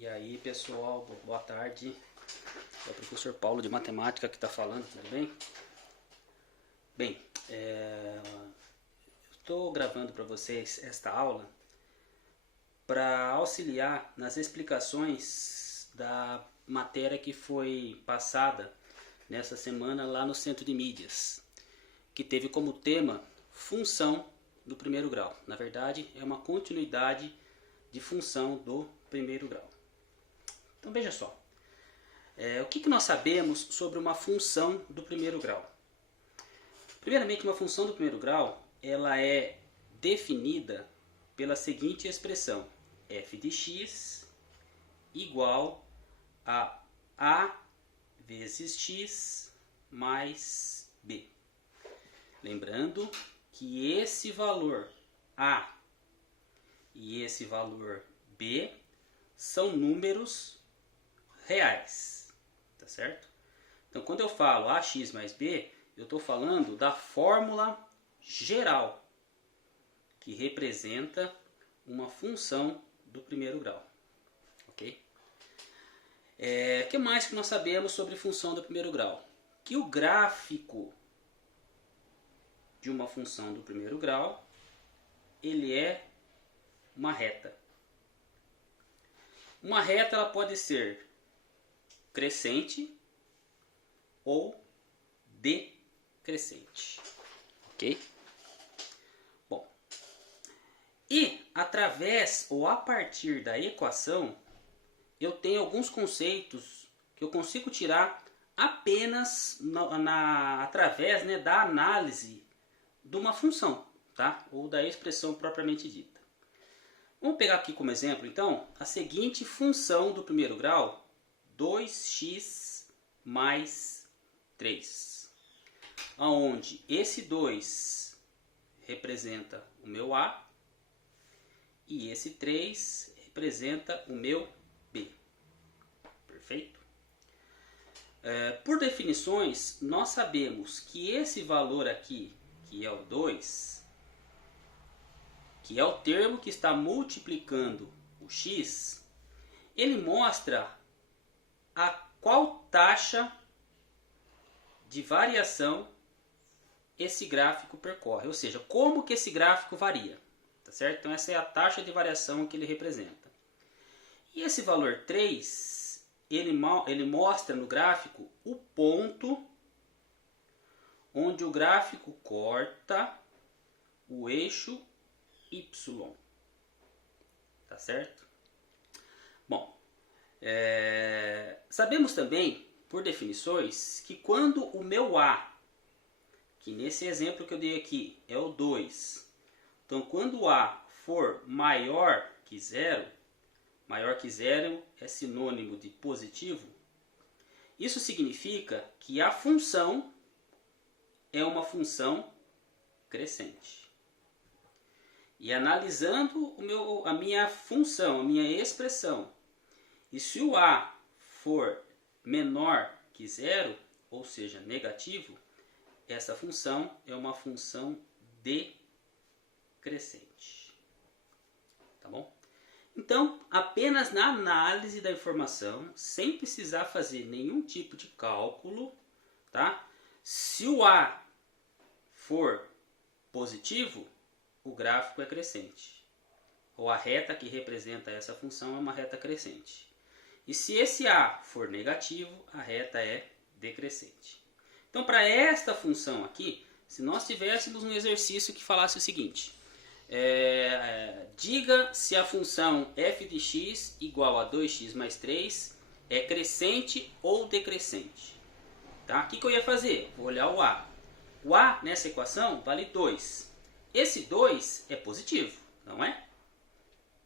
E aí, pessoal, boa tarde. É o professor Paulo de Matemática que está falando, tudo bem? Bem, estou gravando para vocês esta aula para auxiliar nas explicações da matéria que foi passada nessa semana lá no Centro de Mídias, que teve como tema função do primeiro grau. Na verdade, é uma continuidade de função do primeiro grau. Então veja só, o que nós sabemos sobre uma função do primeiro grau? Primeiramente, uma função do primeiro grau ela é definida pela seguinte expressão: f de x igual a vezes x mais b. Lembrando que esse valor a e esse valor b são números reais, tá certo? Então, quando eu falo ax mais b, eu estou falando da fórmula geral que representa uma função do primeiro grau, ok? O que mais que nós sabemos sobre função do primeiro grau? Que o gráfico de uma função do primeiro grau ele é uma reta. Uma reta ela pode ser crescente ou decrescente, ok? Bom, e através ou a partir da equação eu tenho alguns conceitos que eu consigo tirar apenas através da análise de uma função, tá? Ou da expressão propriamente dita. Vamos pegar aqui como exemplo, então, a seguinte função do primeiro grau: 2x mais 3. Onde esse 2 representa o meu a e esse 3 representa o meu b. Perfeito? Por definições, nós sabemos que esse valor aqui, que é o 2, que é o termo que está multiplicando o x, ele mostra a qual taxa de variação esse gráfico percorre, ou seja, como que esse gráfico varia, tá certo? Então essa é a taxa de variação que ele representa. E esse valor 3, ele mostra no gráfico o ponto onde o gráfico corta o eixo y, tá certo? Bom, sabemos também, por definições, que quando o meu a, que nesse exemplo que eu dei aqui é o 2, então quando o a for maior que zero é sinônimo de positivo, isso significa que a função é uma função crescente. E analisando a minha função, a minha expressão, e se o a for menor que zero, ou seja, negativo, essa função é uma função decrescente. Tá bom? Então, apenas na análise da informação, sem precisar fazer nenhum tipo de cálculo, tá? Se o a for positivo, o gráfico é crescente, ou a reta que representa essa função é uma reta crescente. E se esse a for negativo, a reta é decrescente. Então, para esta função aqui, se nós tivéssemos um exercício que falasse o seguinte: diga se a função f de x igual a 2x mais 3 é crescente ou decrescente. Tá? O que eu ia fazer? Vou olhar o a. O a nessa equação vale 2. Esse 2 é positivo, não é?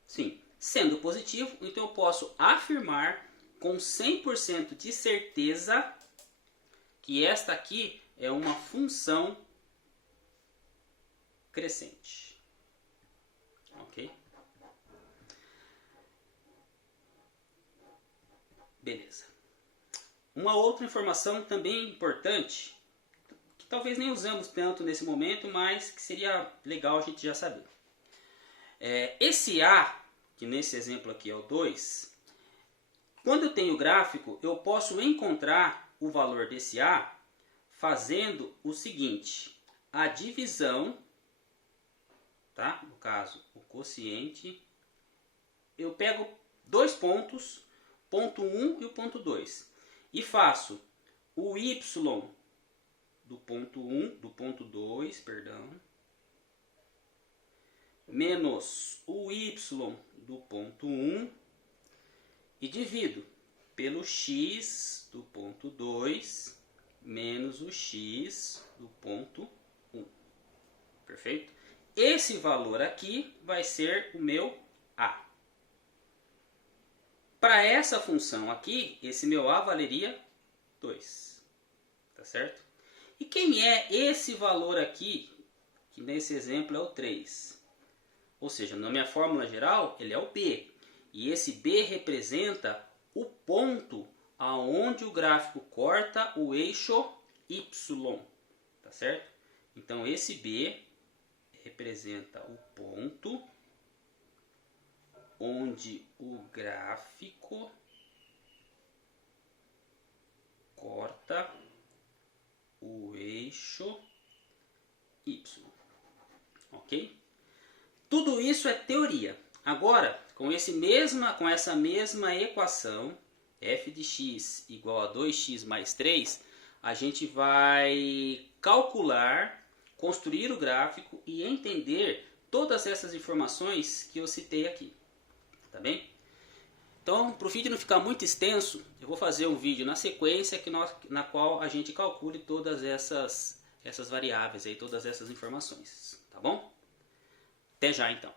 Sim. Sendo positivo, então eu posso afirmar com 100% de certeza que esta aqui é uma função crescente. Ok? Beleza. Uma outra informação também importante, que talvez nem usamos tanto nesse momento, mas que seria legal a gente já saber. Esse a, que nesse exemplo aqui é o 2, Quando eu tenho gráfico, eu posso encontrar o valor desse A fazendo o seguinte: a divisão, tá? No caso, o quociente, eu pego dois pontos, ponto 1 e o ponto 2, e faço o y do ponto 1, do ponto 2, perdão, menos o y do ponto 1 e divido pelo x do ponto 2 menos o x do ponto 1. Perfeito? Esse valor aqui vai ser o meu A. Para essa função aqui, esse meu A valeria 2. Tá certo? E quem é esse valor aqui, que nesse exemplo é o 3? Ou seja, na minha fórmula geral, ele é o B. E esse B representa o ponto aonde o gráfico corta o eixo Y. Tá certo? Então, esse B representa o ponto onde o gráfico corta o eixo Y. Ok? Tudo isso é teoria. Agora, com essa mesma equação, f de x igual a 2x mais 3, a gente vai calcular, construir o gráfico e entender todas essas informações que eu citei aqui. Tá bem? Então, para o vídeo não ficar muito extenso, eu vou fazer um vídeo na sequência na qual a gente calcule todas essas variáveis, aí, todas essas informações. Tá bom? Até já então.